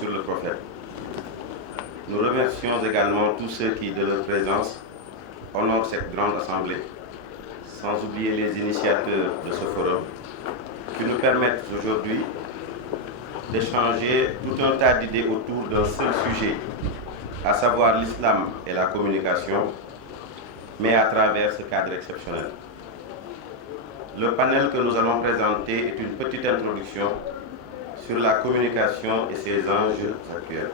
sur le prophète. Nous remercions également tous ceux qui, de leur présence, honorent cette grande assemblée, sans oublier les initiateurs de ce forum, qui nous permettent aujourd'hui d'échanger tout un tas d'idées autour d'un seul sujet, à savoir l'islam et la communication, mais à travers ce cadre exceptionnel. Le panel que nous allons présenter est une petite introduction sur la communication et ses enjeux actuels.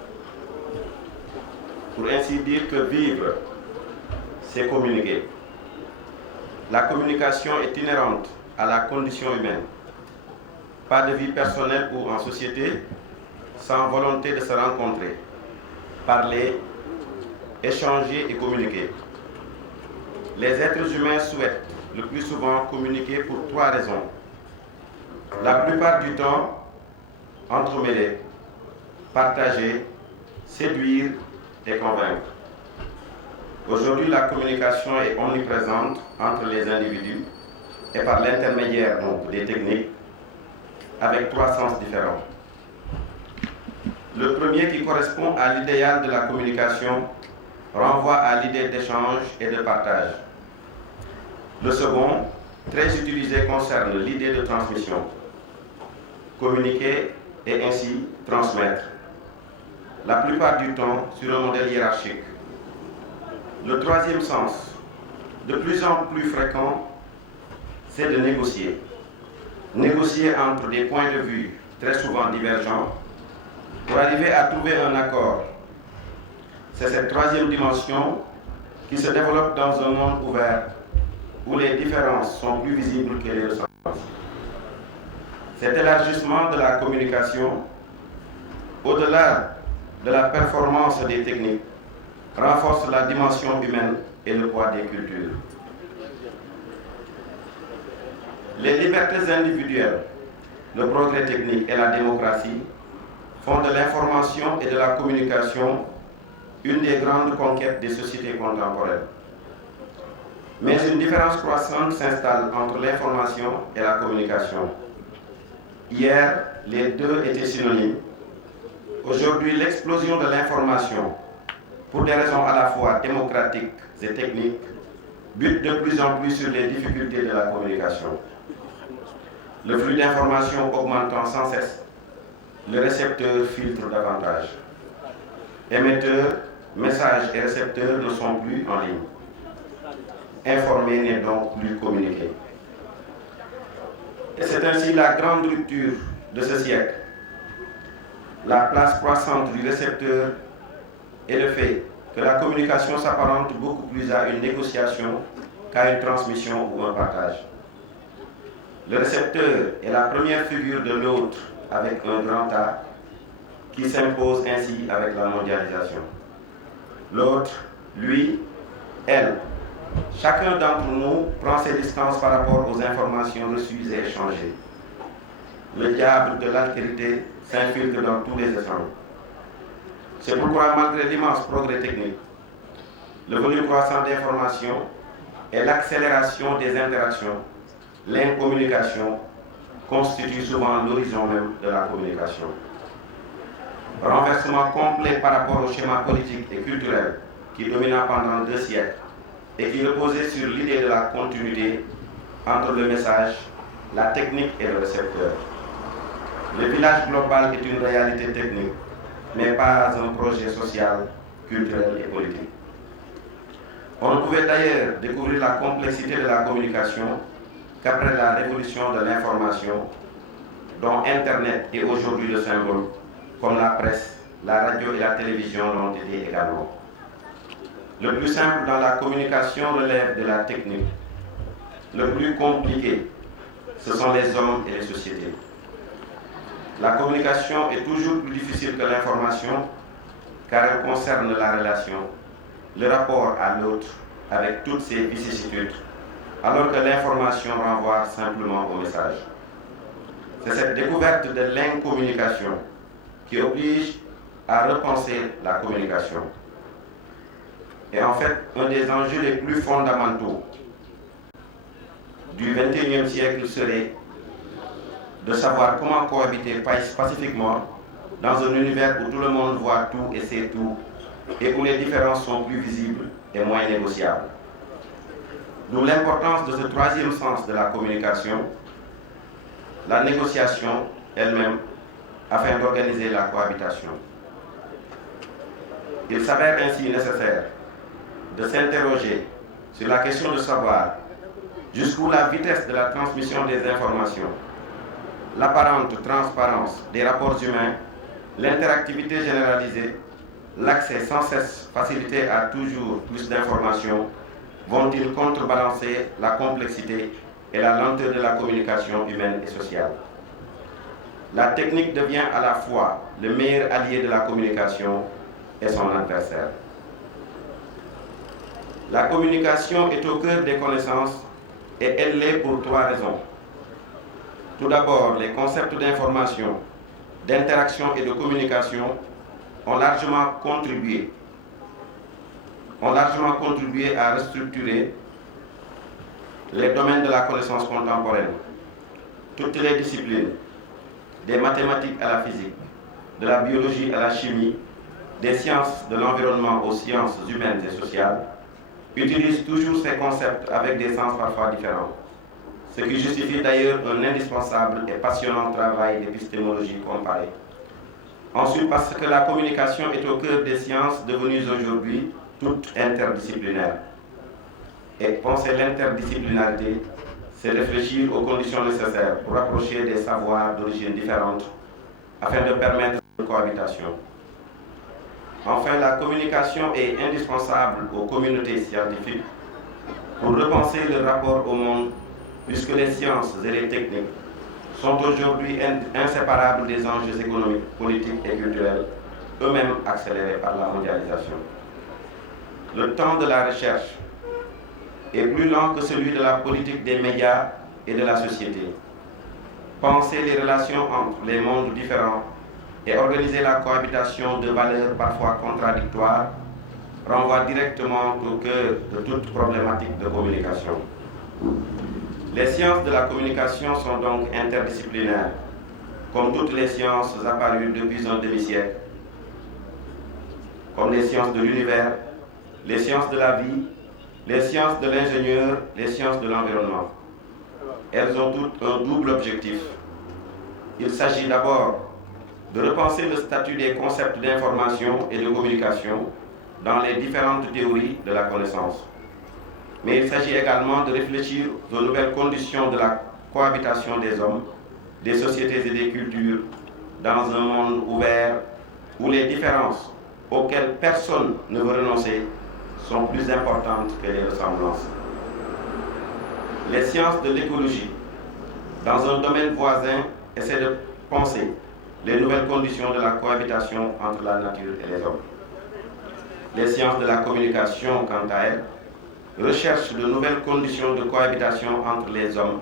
Pour ainsi dire que vivre, c'est communiquer. La communication est inhérente à la condition humaine. Pas de vie personnelle ou en société sans volonté de se rencontrer, parler, échanger et communiquer. Les êtres humains souhaitent le plus souvent communiquer pour trois raisons. La plupart du temps, entremêler, partager, séduire et convaincre. Aujourd'hui, la communication est omniprésente entre les individus et par l'intermédiaire des techniques avec trois sens différents. Le premier, qui correspond à l'idéal de la communication, renvoie à l'idée d'échange et de partage. Le second, très utilisé, concerne l'idée de transmission. Communiquer et ainsi transmettre. La plupart du temps sur un modèle hiérarchique. Le troisième sens, de plus en plus fréquent, c'est de négocier. Négocier entre des points de vue très souvent divergents pour arriver à trouver un accord. C'est cette troisième dimension qui se développe dans un monde ouvert où les différences sont plus visibles que les ressemblances. Cet élargissement de la communication, au-delà de la performance des techniques, renforce la dimension humaine et le poids des cultures. Les libertés individuelles, le progrès technique et la démocratie font de l'information et de la communication une des grandes conquêtes des sociétés contemporaines. Mais une différence croissante s'installe entre l'information et la communication. Hier, les deux étaient synonymes. Aujourd'hui, l'explosion de l'information, pour des raisons à la fois démocratiques et techniques, bute de plus en plus sur les difficultés de la communication. Le flux d'informations augmentant sans cesse, le récepteur filtre davantage. Émetteur, message et récepteur ne sont plus en ligne. Informer n'est donc plus communiquer. Et c'est ainsi la grande rupture de ce siècle. La place croissante du récepteur et le fait que la communication s'apparente beaucoup plus à une négociation qu'à une transmission ou un partage. Le récepteur est la première figure de l'autre avec un grand A qui s'impose ainsi avec la mondialisation. L'autre, lui, elle. Chacun d'entre nous prend ses distances par rapport aux informations reçues et échangées. Le diable de l'altérité s'infiltre dans tous les échanges. C'est pourquoi, malgré l'immense progrès technique, le volume croissant d'informations et l'accélération des interactions, l'incommunication constitue souvent l'horizon même de la communication. Renversement complet par rapport au schéma politique et culturel qui domina pendant 2 siècles et qui reposait sur l'idée de la continuité entre le message, la technique et le récepteur. Le village global est une réalité technique, mais pas un projet social, culturel et politique. On ne pouvait d'ailleurs découvrir la complexité de la communication qu'après la révolution de l'information, dont Internet est aujourd'hui le symbole, comme la presse, la radio et la télévision l'ont été également. Le plus simple dans la communication relève de la technique. Le plus compliqué, ce sont les hommes et les sociétés. La communication est toujours plus difficile que l'information car elle concerne la relation, le rapport à l'autre avec toutes ses vicissitudes, alors que l'information renvoie simplement au message. C'est cette découverte de l'incommunication qui oblige à repenser la communication. Et en fait, un des enjeux les plus fondamentaux du XXIe siècle serait de savoir comment cohabiter pacifiquement dans un univers où tout le monde voit tout et sait tout, et où les différences sont plus visibles et moins négociables. D'où l'importance de ce troisième sens de la communication, la négociation elle-même, afin d'organiser la cohabitation. Il s'avère ainsi nécessaire de s'interroger sur la question de savoir jusqu'où la vitesse de la transmission des informations, l'apparente transparence des rapports humains, l'interactivité généralisée, l'accès sans cesse facilité à toujours plus d'informations vont-ils contrebalancer la complexité et la lenteur de la communication humaine et sociale. La technique devient à la fois le meilleur allié de la communication et son adversaire. La communication est au cœur des connaissances et elle l'est pour trois raisons. Tout d'abord, les concepts d'information, d'interaction et de communication ont largement contribué à restructurer les domaines de la connaissance contemporaine. Toutes les disciplines, des mathématiques à la physique, de la biologie à la chimie, des sciences de l'environnement aux sciences humaines et sociales, utilisent toujours ces concepts avec des sens parfois différents, ce qui justifie d'ailleurs un indispensable et passionnant travail d'épistémologie comparée. Ensuite, parce que la communication est au cœur des sciences devenues aujourd'hui toutes interdisciplinaires. Et penser l'interdisciplinarité, c'est réfléchir aux conditions nécessaires pour rapprocher des savoirs d'origine différentes afin de permettre une cohabitation. Enfin, la communication est indispensable aux communautés scientifiques pour repenser le rapport au monde, puisque les sciences et les techniques sont aujourd'hui inséparables des enjeux économiques, politiques et culturels, eux-mêmes accélérés par la mondialisation. Le temps de la recherche est plus lent que celui de la politique des médias et de la société. Penser les relations entre les mondes différents et organiser la cohabitation de valeurs parfois contradictoires renvoie directement au cœur de toute problématique de communication. Les sciences de la communication sont donc interdisciplinaires, comme toutes les sciences apparues depuis un demi-siècle, comme les sciences de l'univers, les sciences de la vie, les sciences de l'ingénieur, les sciences de l'environnement. Elles ont toutes un double objectif. Il s'agit d'abord de repenser le statut des concepts d'information et de communication dans les différentes théories de la connaissance. Mais il s'agit également de réfléchir aux nouvelles conditions de la cohabitation des hommes, des sociétés et des cultures dans un monde ouvert où les différences auxquelles personne ne veut renoncer sont plus importantes que les ressemblances. Les sciences de l'écologie, dans un domaine voisin, essaient de penser les nouvelles conditions de la cohabitation entre la nature et les hommes. Les sciences de la communication, quant à elles, recherchent de nouvelles conditions de cohabitation entre les hommes,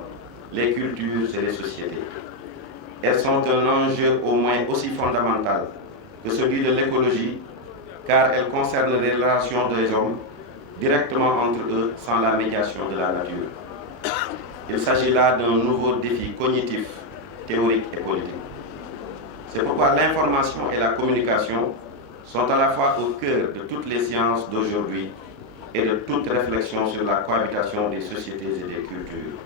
les cultures et les sociétés. Elles sont un enjeu au moins aussi fondamental que celui de l'écologie, car elles concernent les relations des hommes directement entre eux sans la médiation de la nature. Il s'agit là d'un nouveau défi cognitif, théorique et politique. C'est pourquoi l'information et la communication sont à la fois au cœur de toutes les sciences d'aujourd'hui et de toute réflexion sur la cohabitation des sociétés et des cultures.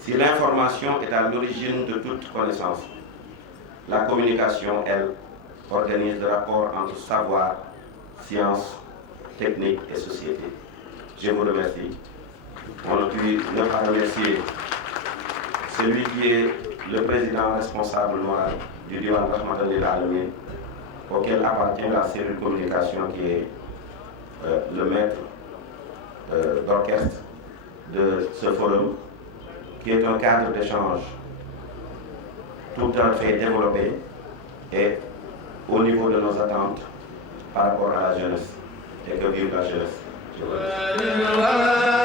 Si l'information est à l'origine de toute connaissance, la communication, elle, organise le rapport entre savoir, science, technique et société. Je vous remercie. On ne peut ne pas remercier celui qui est le président responsable moral du Diwan Rahmatoul Alamin, auquel appartient la cellule communication qui est le maître d'orchestre de ce forum, qui est un cadre d'échange tout à fait développé et au niveau de nos attentes par rapport à la jeunesse. Et que vive la jeunesse. Je vous remercie.